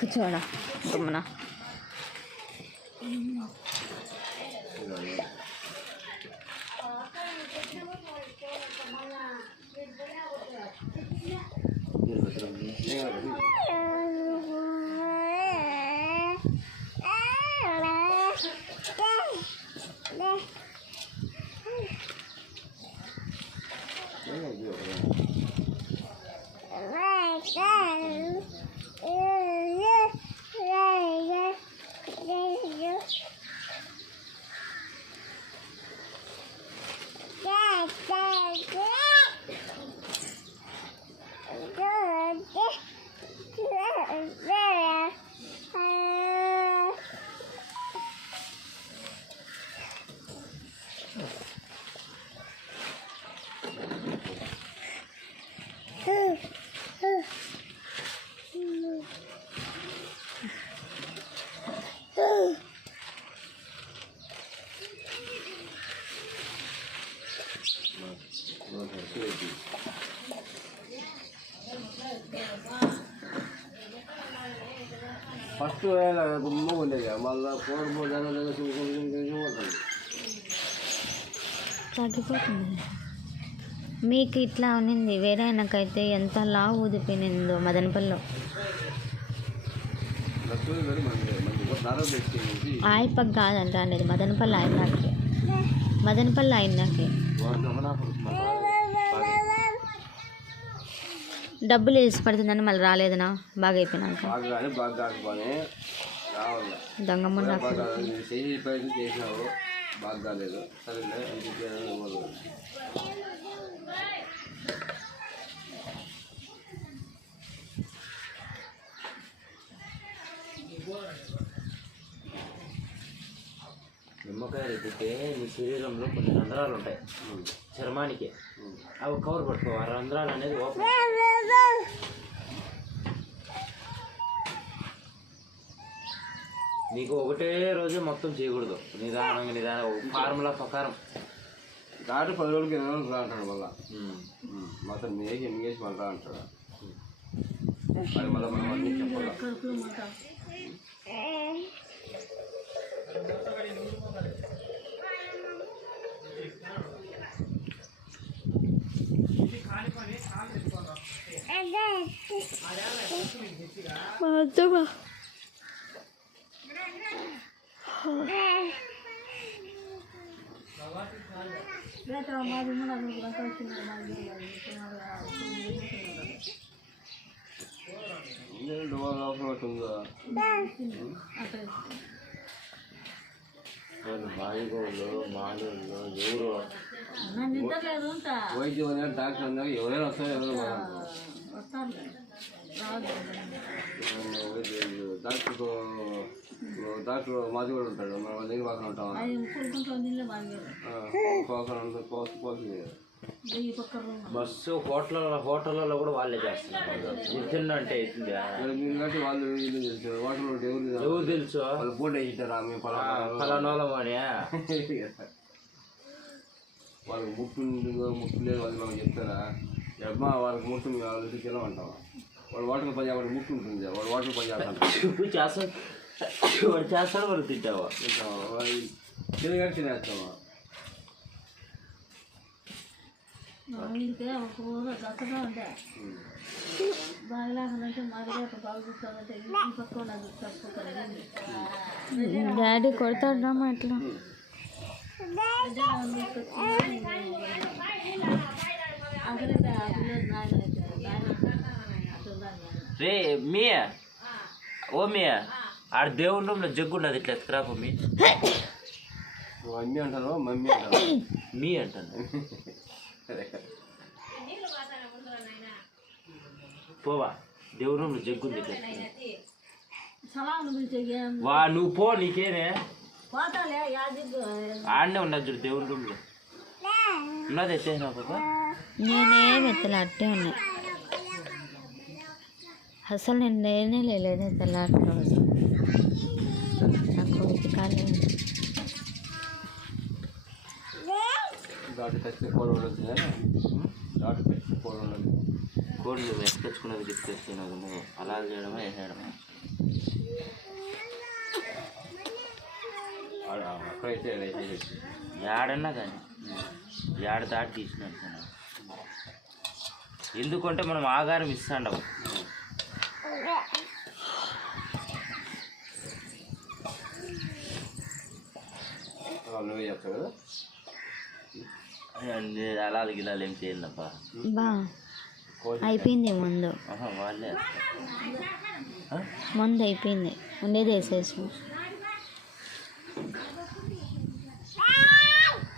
కూర్చోడా గమ్మన. First గుమ్మ ఉండేది మళ్ళీ 4 నెలలు తగ్గిపోతుంది. మీకు ఇట్లా ఉన్నింది, వేరే ఆయనకైతే ఎంత లావు ఊదిపోయిందో మదనపల్లిలో. ఆయప్పకి కాదంట అనేది మదనపల్లి ఆయనకి, మదనపల్లి ఆయనకి డబ్బులు వేసి పడుతుందని మళ్ళీ రాలేదనా బాగా అయిపోయినాక. దొంగమ్మ చేసినావు బాగా కాలేదు, సరేలే నిమ్మకాయ రుద్దితే మీ శరీరంలో కొన్ని రంధ్రాలు ఉంటాయి చర్మానికి, అవి కవర్ పట్టుకో. ఆ రంధ్రాలు అనేది ఓపెన్. నీకు ఒకటే రోజు మొత్తం చేయకూడదు, నిదానంగా ఫార్ములా ప్రకారం. డాక్టర్ 10 రోజులకి 20 రోజులు రా అంటాడు. మళ్ళీ మొత్తం ఎంగేజ్ మళ్ళీ రా అంటాడు. అది మళ్ళీ మనం అన్నీ చెప్పాలి. బాయిగోళ్ళు మాలోళ్ళు ఎవరు వైద్యం అనే డాక్టర్ అన్నా ఎవరైనా వస్తారు, ఎవరైనా డాక్టర్ మాది కూడా ఉంటాడు. మన దగ్గర పక్కన ఉంటాం. బస్సు హోటళ్ళలో కూడా వాళ్ళే చేస్తున్నారు. నిత్యం అంటే వాళ్ళు ఎవరు తెలుసు, వాళ్ళు ఫోటో వేసిట్టారా మేము ఫలానోళం అని. వాళ్ళకి ముట్టు లేదు వాళ్ళు మాకు చెప్తారా? అమ్మా వాళ్ళకి ముట్టు వాళ్ళ ఇంటికి వెళ్ళమంటావా? వాడు వాటర్ పని వాడు ముట్టు ఉంటుంది, వాడు వాటర్ పని చేస్తాడు. వాడు చేస్తాడు, వాళ్ళు తింటావా? తినగా తినేస్తావా? డాడీ కొడతాడమ్మా ఎట్లా? రే మీ ఓ మీ ఆడ దేవుని రూమ్లో జగ్గు ఉండదు, ఇట్లా ఎత్తుకురాపు. మీ మమ్మీ అంటాను, మమ్మీ అంటాను, మీ అంటాను. పోవా దేవుని రూమ్లో జగ్గు ఉంది, నువ్వు పో, నీకేనే ఆడనే ఉన్నది చూడు దేవుని రూమ్లో ఉన్నది. ఎత్తేసినా పాప? నేనేం ఎత్తలే, అట్టే ఉన్నాయి అసలు. నేను లేనే లేదు తెల్లారి రోజు. నాకు ఉతికాలి. కోళ్ళు ఎత్తుకొచ్చుకున్నది చెప్తున్నావు, అలా చేయడమా వేసేయడమా? అక్కడైతే ఏడన్నా కానీ ఏడ దాటి తీసినాడు సార్. ఎందుకంటే మనం ఆగారం ఇస్తాండవు. నువ్వే చెప్తావు కదా. అలా గిలాలు ఏం చేయాలప్ప. బా అయిపోయింది ముందు, వాళ్ళే ముందు అయిపోయింది, ఉండేది వేసేసి.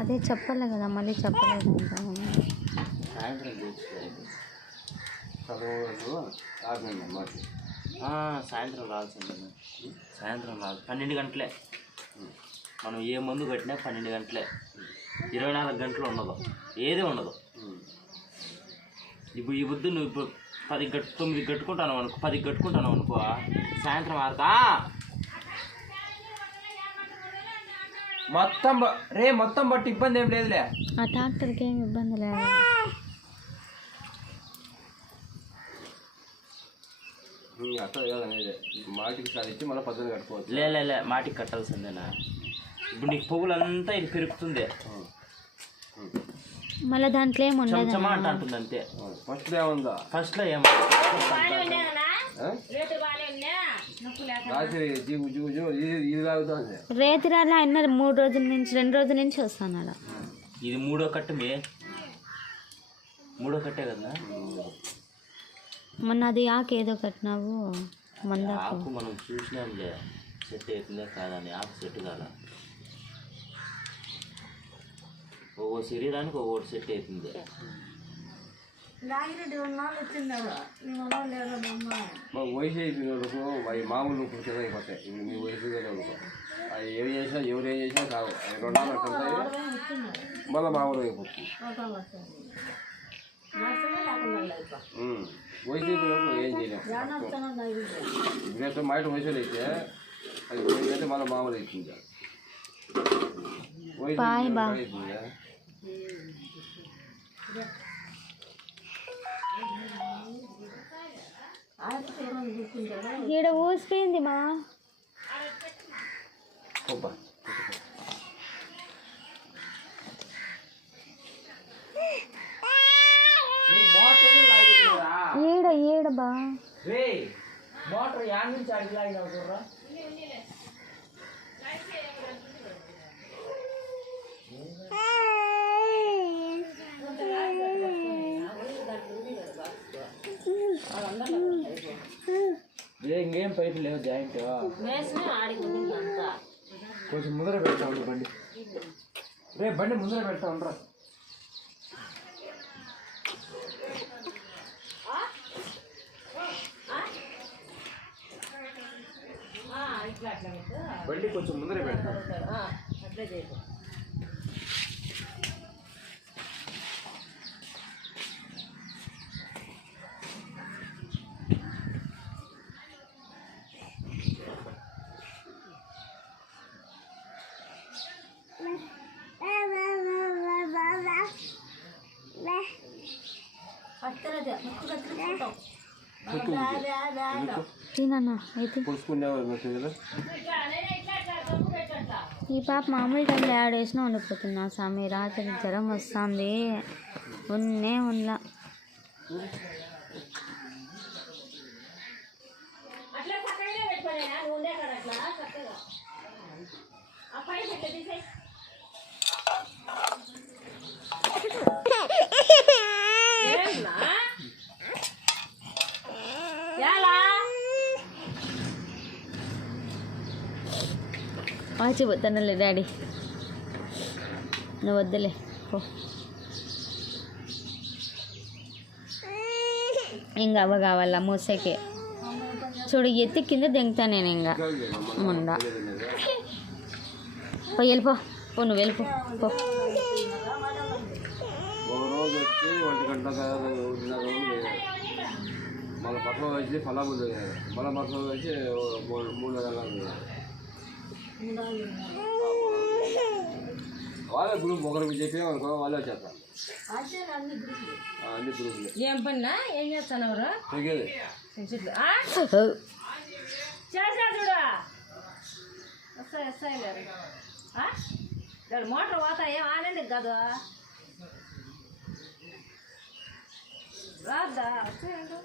అదే చెప్పలే కదా, మళ్ళీ చెప్పలేదు అంట. సాయంత్రం సాయంత్రం రావాల్సిందే. సాయంత్రం రాదు, 12 గంటలే. మనం ఏ మందు కట్టినా 12 గంటలే. 24 గంటలు ఉండదు, ఏది ఉండదు. ఇప్పుడు ఈ బుద్ధి నువ్వు ఇప్పుడు 9 కట్టుకుంటాను అనుకో, 10 కట్టుకుంటాను అనుకో, సాయంత్రం 6 మొత్తం బట్టి ఇబ్బంది ఏం లేదులే. ఆ ట్రాక్టర్కి ఏమి ఇబ్బంది లేదు. అట్లా కాదనేది మాటికి సాధించి మళ్ళీ 10 కట్టుకోవచ్చు. లే మాటికి కట్టాల్సిందేనా. ఇప్పుడు నీకు పువ్వులంతా ఇది పెరుగుతుంది, మళ్ళీ దాంట్లో ఏమి ఉండదు అంటుంది అంతే. ఫస్ట్లో ఏముందా? ఫస్ట్లో రేతి రాలే అయినా 3 రోజుల నుంచి 2 రోజుల నుంచి వస్తాను. ఇది 3వ కట్టు, 3వ కట్టే కదా. మొన్న అది ఆకు ఏదో కట్టినావు, ఆకు మనం చూసినాంలే, సెట్ అవుతుందే కాదని. ఆకు సెట్ కాదా, ఒక్కో శరీరానికి ఒక్కోటి సెట్ అవుతుంది. వయసు అయిపోయినోళ్ళకు అవి మామూలు కింద అయిపోతాయి. ఇప్పుడు మీ వయసు వాళ్ళకు అవి ఏం చేసినా ఎవరు ఏం చేసినా కావు. అవి 2 నాళ్ళు అట్లా ఉంటాయి, మళ్ళీ మామూలు అయిపోతుంది. వయసు అయిపోయినప్పుడు ఏం చేయలేము. రేపు మాట వయసులో అయితే అది పోయిందంటే మళ్ళీ మామూలు అవుతుంది. వయసు అవుతుందా ఈడ ఊసిపోయింది మా. ఈడ బా మోటార్ యాడ్ నుంచి అడిగి లాగినావు చూడరా. ఇంకేం పైపు లేవు జాయింట్. కొంచెం ముందర పెడతా ఉండు బండి. బండి ముందర పెడతా ఉండరా. బండి కొంచెం ముందర పెడతా. తినన్నా అయితే ఈ పాప మామూలు టైంలో యాడ్ వేసినా ఉండిపోతున్నా స్వామి. రాత్రి జ్వరం వస్తుంది, ఉందా. వాచిపోతానులే డాడీ, నువ్వు వద్దులే పో. ఇంకా అవ్వ కావాలా మూసకి చూడు, ఎత్తి కింద దింగుతా నేను. ఇంకా ముందా పో, వెళ్ళిపో పో, నువ్వు వెళ్ళిపో పో. రోజు వచ్చి 1 గంట మళ్ళీ పక్కన వచ్చి ఫలాబుల్ మళ్ళీ పక్కన వచ్చి 3 గంటల వాళ్ళే గ్రూప్ ఒకరికి చెప్పేమనుకో వాళ్ళే వచ్చేస్తారు. అన్ని గ్రూపులు ఏం పన్నా ఏం చేస్తాను ఎవరు తెగేది చేసా చూడు వస్తాయి లేదు మోటార్ పోతా ఏం ఆనండి కాదు రాద్దా వస్తాయండి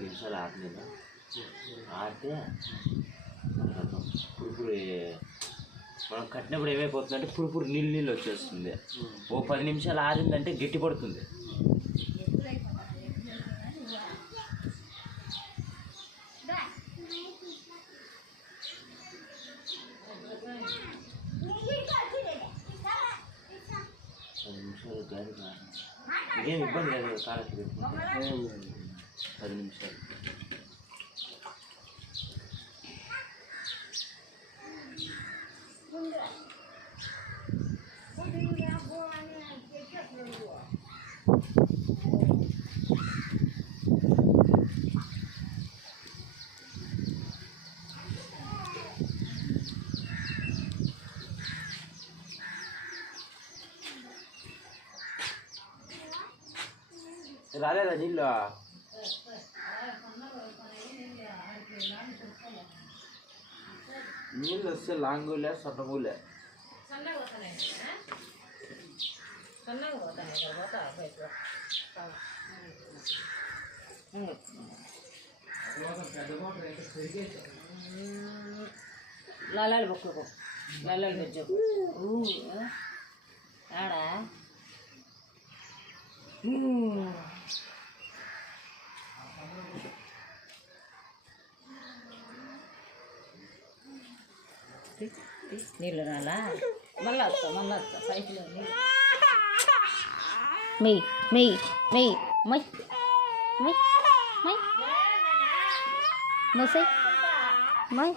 నిమిషాలు ఆడలేదు ఆడితే పురుపురు మనం కట్టినప్పుడు ఏమైపోతుందంటే పురుపురు నీళ్ళు వచ్చేస్తుంది. ఓ 10 నిమిషాలు ఆరిందంటే గట్టి పడుతుంది. ఇదేం ఇబ్బంది లేదు కాలకి పెట్టుకుంటే 10 నిమిషాలు. రాలేదా నీళ్ళు? నీళ్ళు వస్తే లాంగులే సన్నగులే లాలాలు బొక్కకు లాలాలు పెంచకు ఆడా నీళ్ళు రాలా మళ్ళా వస్తా పైపులో మెయ్ మెయ్ మెయ్ మై మై మై మసై మై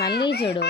మళ్ళీ చూడు